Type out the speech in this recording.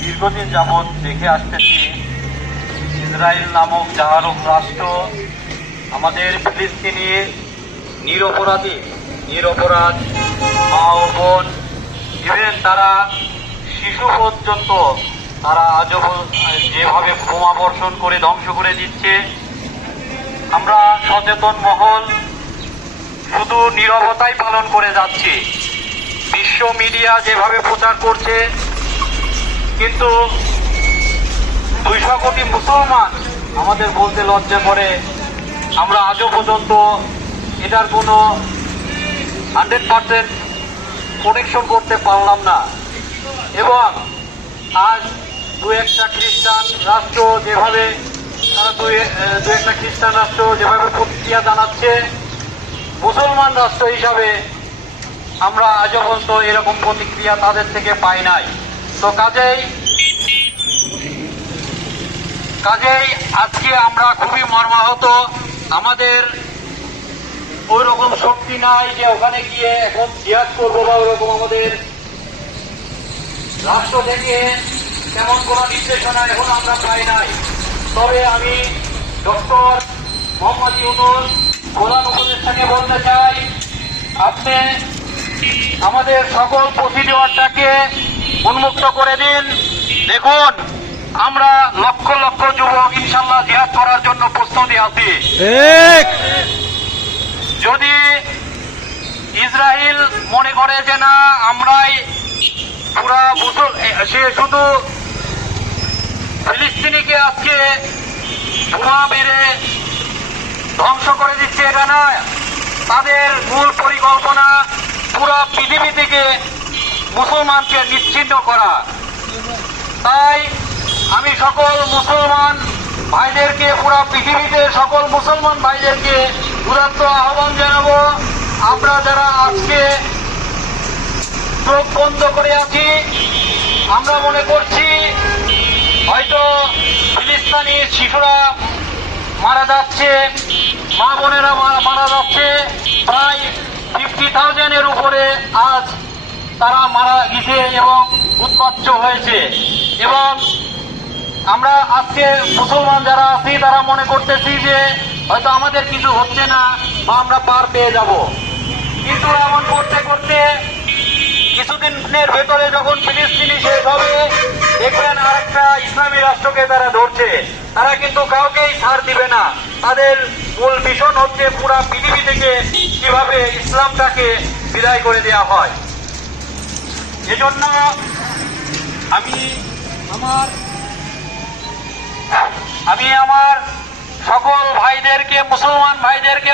দীর্ঘদিন যাবৎ দেখে আসতেছি ইসরায়েল নামক জাহারক রাষ্ট্র আমাদের ফিলিস্তিনির নিরপরাধ মা ও বোন, ইভেন তারা শিশু পর্যন্ত তারা আজও যেভাবে বোমা বর্ষণ করে ধ্বংস করে দিচ্ছে। আমরা সচেতন মহল শুধু নীরবতাই পালন করে যাচ্ছি। বিশ্ব মিডিয়া যেভাবে প্রচার করছে, কিন্তু 200 কোটি মুসলমান আমাদের বলতে লজ্জা করে আমরা আজও পর্যন্ত এটার কোনো 100% প্রোটেকশন করতে পারলাম না। এবং আজ দু একটা খ্রিস্টান রাষ্ট্র যেভাবে প্রতিক্রিয়া জানাচ্ছে, মুসলমান রাষ্ট্র হিসাবে আমরা আজও পর্যন্ত এরকম প্রতিক্রিয়া তাদের থেকে পাই নাই। তো কাজেই আজকে আমরা খুবই মর্মাহত। আমাদের ওই রকম শক্তি নাই যে ওখানে গিয়ে এখন জিহাদ করবো, বা ওইরকম আমাদের রাষ্ট্র থেকে তেমন কোন নির্দেশনা এখন আমরা পাই নাই। তবে আমি ডক্টর মোহাম্মদ ইউনূস প্রধান উপদেষ্টাকে বলতে চাই, আপনি আমাদের সকল প্রসিডিওরটাকে উন্মুক্ত করে দিন। দেখুন, আমরা লক্ষ লক্ষ যুবক ইনশাল্লাহ জিহাদ করার জন্য প্রস্তুতি আছি। যদি ইসরায়েল মনে করে যে না আমরাই পুরা সে শুধু ফিলিস্তিনিকে আজকে বোমা মেরে ধ্বংস করে দিচ্ছে, এটা না, তাদের মূল পরিকল্পনা পুরা পৃথিবী থেকে মুসলমানকে নিশ্চিহ্ন করা। তাই আমি সকল মুসলমান ভাইদেরকে, পুরা পৃথিবীতে সকল মুসলমান ভাইদেরকে উদাত্ত আহ্বান জানাবো, আমরা যারা আজকে চোখ বন্ধ করে আছি, আমরা মনে করছি হয়তো ফিলিস্তিনি শিশুরা মারা যাচ্ছে, মা বোনেরা মারা যাচ্ছে, প্রায় 50,000-এর উপরে আজ তারা মারা গেছে এবং উৎপাচ্য হয়েছে। এবং আমরা আজকে মুসলমান যারা আছি তারা মনে করতেছি যে হয়তো আমাদের কিছু হচ্ছে না বা আমরা পার পেয়ে যাব। কিন্তু এমন করতে করতে কিছুদিনের ভেতরে যখন ফিলিস্তিনি শেষ হবে, দেখবেন আরেকটা ইসলামী রাষ্ট্রকে তারা ধরছে। তারা কিন্তু কাউকেই ছাড় দিবে না। তাদের মূল মিশন হচ্ছে পুরা পৃথিবী থেকে কিভাবে ইসলামটাকে বিদায় করে দেওয়া হয়। এজন্য আমি আমার সকল ভাইদেরকে, মুসলমান ভাইদেরকে